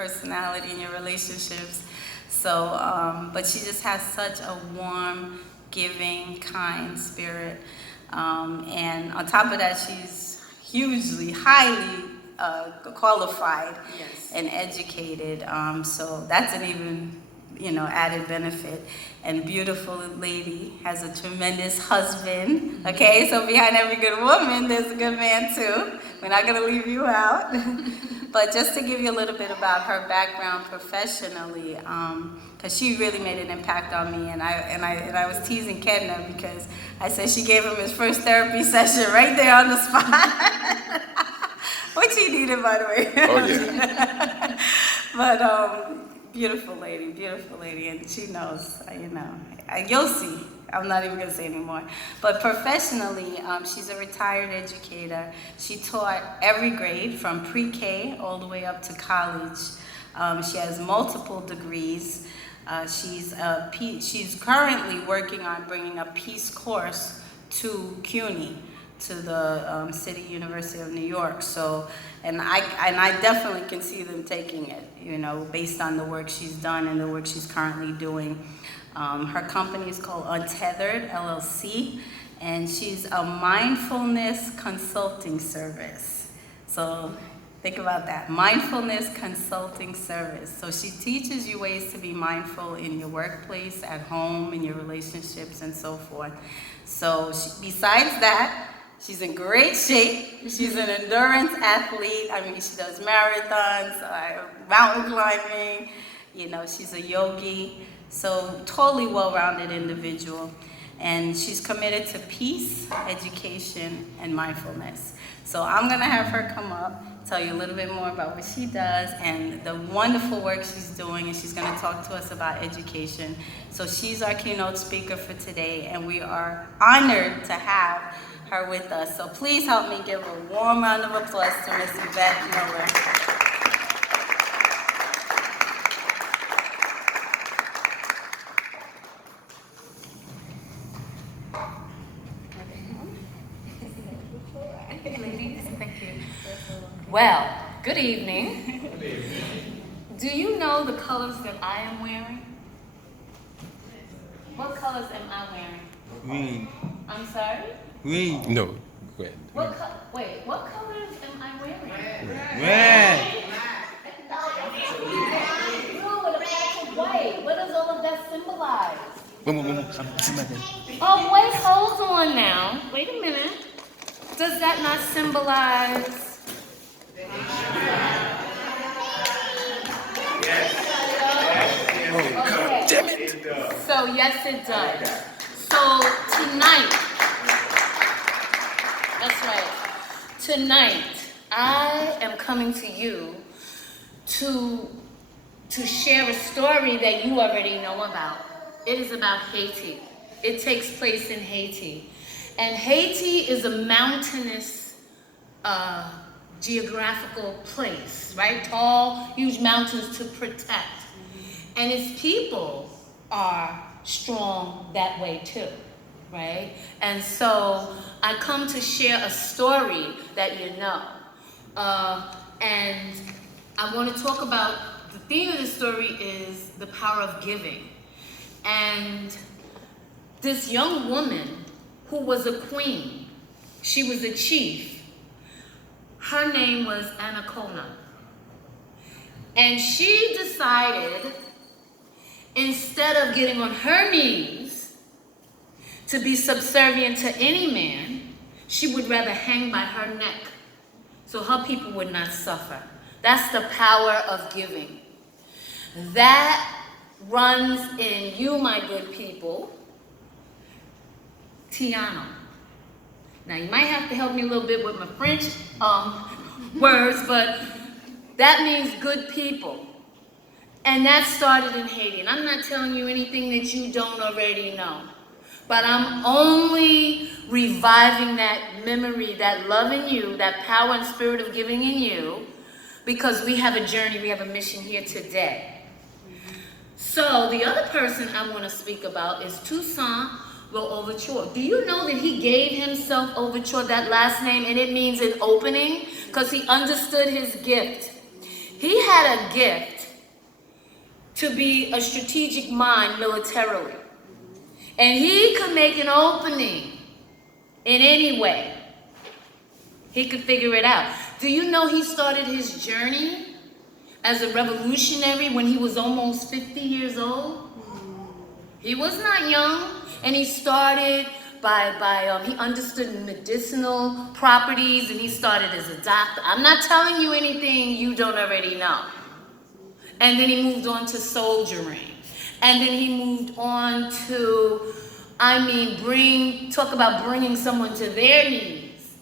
personality in your relationships. So, but she just has such a warm, giving, kind spirit. And on top of that, she's hugely, highly qualified and educated. So that's an even, added benefit. And beautiful lady, has a tremendous husband. Okay, so behind every good woman, there's a good man too. We're not gonna leave you out. But just to give you a little bit about her background professionally, because she really made an impact on me, and I was teasing Kedna because I said she gave him his first therapy session right there on the spot, which he needed, by the way. Oh yeah. But beautiful lady, and she knows, you'll see. I'm not even gonna say anymore. But professionally, she's a retired educator. She taught every grade from pre-K all the way up to college. She has multiple degrees. She's currently working on bringing a peace course to CUNY, to the City University of New York. So, and I definitely can see them taking it, based on the work she's done and the work she's currently doing. Her company is called Untethered LLC, and she's a mindfulness consulting service. So think about that, mindfulness consulting service. So she teaches you ways to be mindful in your workplace, at home, in your relationships, and so forth. So besides that, she's in great shape. She's an endurance athlete. I mean, she does marathons, mountain climbing. She's a yogi. So totally well-rounded individual. And she's committed to peace, education, and mindfulness. So I'm gonna have her come up, tell you a little bit more about what she does and the wonderful work she's doing, and she's gonna talk to us about education. So she's our keynote speaker for today, and we are honored to have her with us. So please help me give a warm round of applause to Miss Yvette Miller. Ladies, thank you. Well, good evening. Good evening. Do you know the colors that I am wearing? What colors am I wearing? Green. I'm sorry? Green. No. Go ahead. What colors am I wearing? Red. Blue with a patch of white. What does all of that symbolize? Wait. Oh, wait, hold on now. Wait a minute. Does that not symbolize? Okay. Damn it. So yes, it does. So tonight, that's right. Tonight, I am coming to you to share a story that you already know about. It is about Haiti. It takes place in Haiti. And Haiti is a mountainous geographical place, right? Tall, huge mountains to protect. And its people are strong that way too, right? And so I come to share a story that you know. And I want to talk about, the theme of the story is the power of giving. And this young woman who was a queen, she was a chief. Her name was Anacona. And she decided, instead of getting on her knees to be subservient to any man, she would rather hang by her neck so her people would not suffer. That's the power of giving. That runs in you, my good people, Tiano. Now, you might have to help me a little bit with my French words, but that means good people. And that started in Haiti. And I'm not telling you anything that you don't already know. But I'm only reviving that memory, that love in you, that power and spirit of giving in you, because we have a journey, we have a mission here today. So the other person I want to speak about is Toussaint Louverture. Do you know that he gave himself Overture, that last name, and it means an opening? Because he understood his gift. He had a gift to be a strategic mind militarily. And he could make an opening in any way. He could figure it out. Do you know he started his journey as a revolutionary when he was almost 50 years old? He was not young, and he started he understood medicinal properties, and he started as a doctor. I'm not telling you anything you don't already know. And then he moved on to soldiering. And then he moved on to, talk about bringing someone to their knees,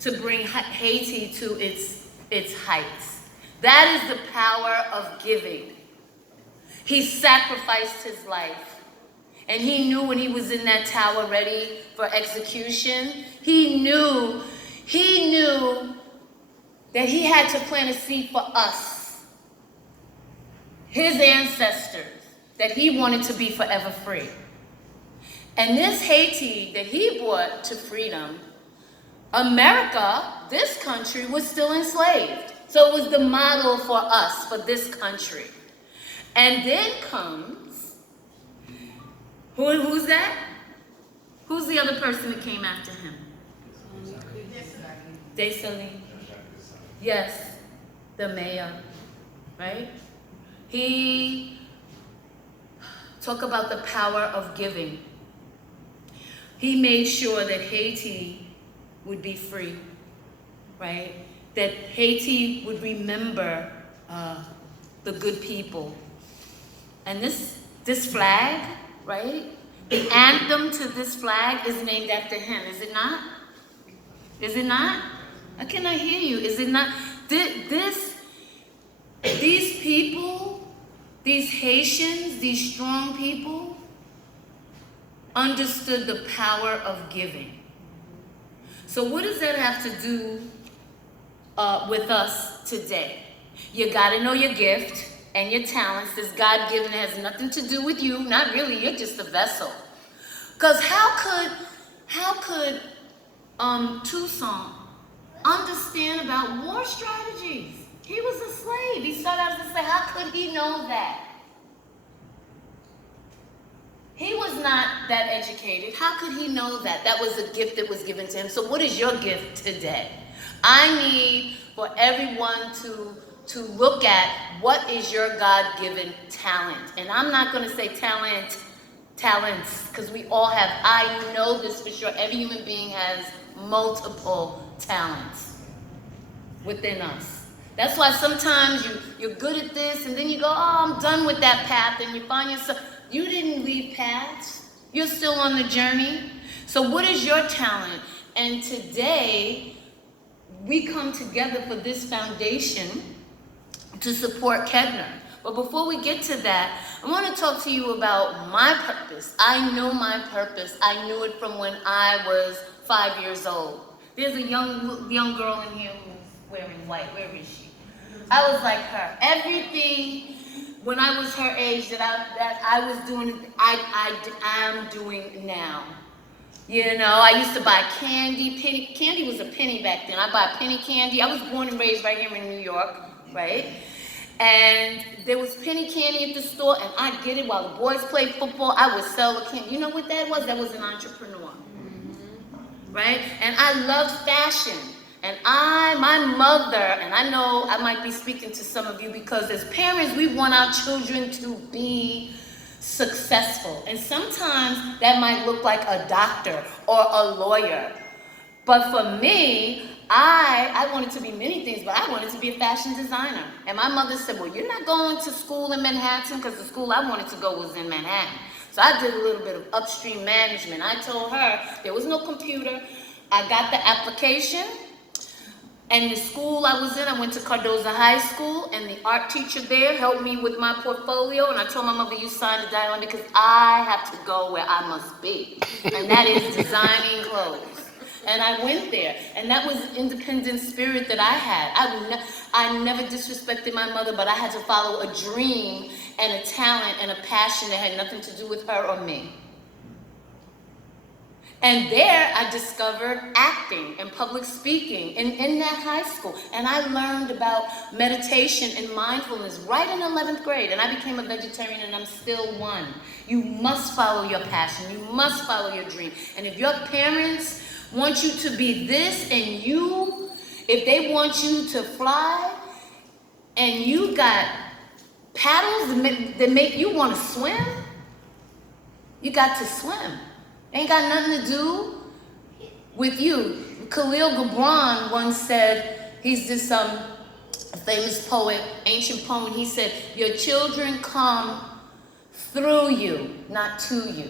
to bring Haiti to its heights. That is the power of giving. He sacrificed his life. And he knew when he was in that tower ready for execution, he knew that he had to plant a seed for us, his ancestors, that he wanted to be forever free. And this Haiti that he brought to freedom, America, this country, was still enslaved. So it was the model for us, for this country. And then comes, who's that? Who's the other person that came after him? Dessalines. Yes, the mayor, right? He talk about the power of giving. He made sure that Haiti would be free, right? That Haiti would remember the good people. And this flag, right? The anthem to this flag is named after him, is it not? Is it not? I cannot hear you. Is it not? These people, these Haitians, these strong people, understood the power of giving. So what does that have to do with us today? You gotta know your gift and your talents. This God-given has nothing to do with you. Not really, you're just a vessel. Because how could Toussaint understand about war strategies? He was a slave. He started out as a slave. How could he know that? He was not that educated. How could he know that? That was a gift that was given to him. So what is your gift today? I need for everyone to look at what is your God-given talent. And I'm not going to say talents, because we all have, I know this for sure, every human being has multiple talents within us. That's why sometimes you're good at this, and then you go, oh, I'm done with that path, and you find yourself, you didn't leave paths. You're still on the journey. So what is your talent? And today, we come together for this foundation to support Kedner. But before we get to that, I want to talk to you about my purpose. I know my purpose. I knew it from when I was 5 years old. There's a young girl in here who's wearing white. Where is she? I was like her. Everything when I was her age that I was doing, I am doing now. You know, I used to buy candy. Candy was a penny back then. I buy penny candy. I was born and raised right here in New York, right? And there was penny candy at the store, and I'd get it while the boys played football. I would sell the candy. You know what that was? That was an entrepreneur, right? And I loved fashion. And my mother, and I know I might be speaking to some of you because as parents, we want our children to be successful. And sometimes that might look like a doctor or a lawyer. But for me, I wanted to be many things, but I wanted to be a fashion designer. And my mother said, well, you're not going to school in Manhattan, because the school I wanted to go was in Manhattan. So I did a little bit of upstream management. I told her there was no computer. I got the application. And the school I was in, I went to Cardozo High School, and the art teacher there helped me with my portfolio. And I told my mother, you signed the dotted line because I have to go where I must be. And that is designing clothes. And I went there, and that was the independent spirit that I had. I never disrespected my mother, but I had to follow a dream and a talent and a passion that had nothing to do with her or me. And there I discovered acting and public speaking in that high school. And I learned about meditation and mindfulness right in 11th grade. And I became a vegetarian, and I'm still one. You must follow your passion. You must follow your dream. And if your parents want you to be this, and if they want you to fly, and you got paddles that make you want to swim, you got to swim. Ain't got nothing to do with you. Khalil Gibran once said, he's this famous poet, ancient poet, he said, your children come through you, not to you.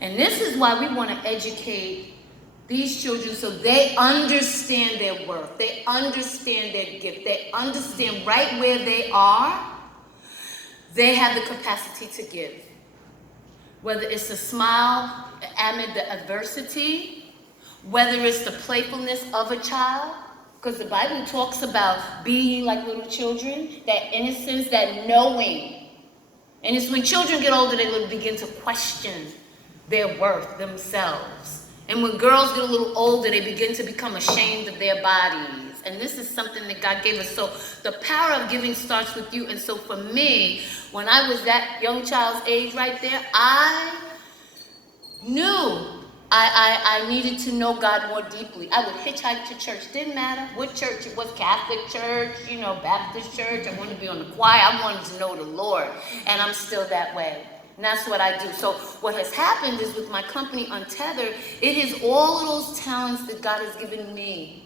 And this is why we want to educate these children so they understand their worth, they understand their gift, they understand right where they are, they have the capacity to give. Whether it's a smile amid the adversity, whether it's the playfulness of a child, because the Bible talks about being like little children, that innocence, that knowing. And it's when children get older, they will begin to question their worth themselves. And when girls get a little older, they begin to become ashamed of their bodies. And this is something that God gave us. So the power of giving starts with you. And so for me, when I was that young child's age right there, I knew I needed to know God more deeply. I would hitchhike to church. Didn't matter what church it was, Catholic church, Baptist church. I wanted to be on the choir. I wanted to know the Lord. And I'm still that way. And that's what I do. So what has happened is with my company, Untethered, it is all of those talents that God has given me.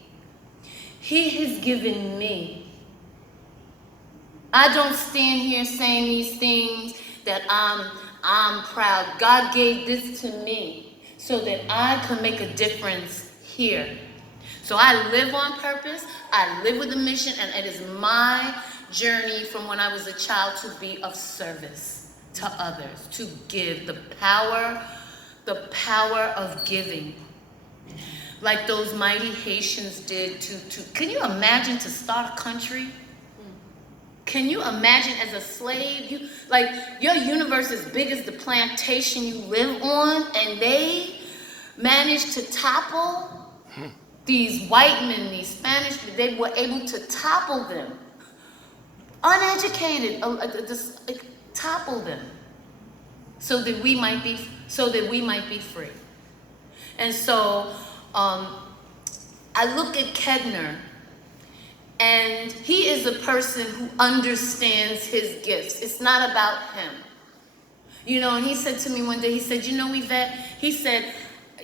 He has given me. I don't stand here saying these things that I'm proud. God gave this to me so that I can make a difference here. So I live on purpose. I live with a mission, and it is my journey from when I was a child to be of service to others, to give. The power of giving. Like those mighty Haitians did to can you imagine to start a country? Can you imagine as a slave, your universe is big as the plantation you live on, and they managed to topple these white men, these Spanish, they were able to topple them. Uneducated, topple them so that we might be free. And so I look at Kedner, and he is a person who understands his gifts. It's not about him. And he said to me one day, he said, Yvette, he said,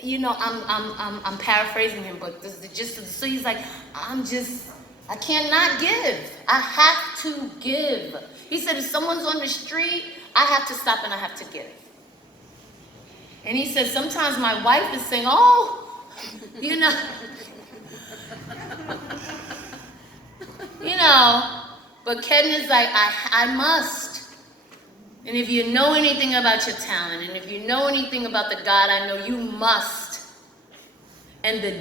I'm paraphrasing him, but this is the gist of it. So he's like, I cannot give. I have to give. He said, if someone's on the street, I have to stop and I have to give. And he said, sometimes my wife is saying, but Kedner's like, I must. And if you know anything about your talent, and if you know anything about the God I know, you must. And the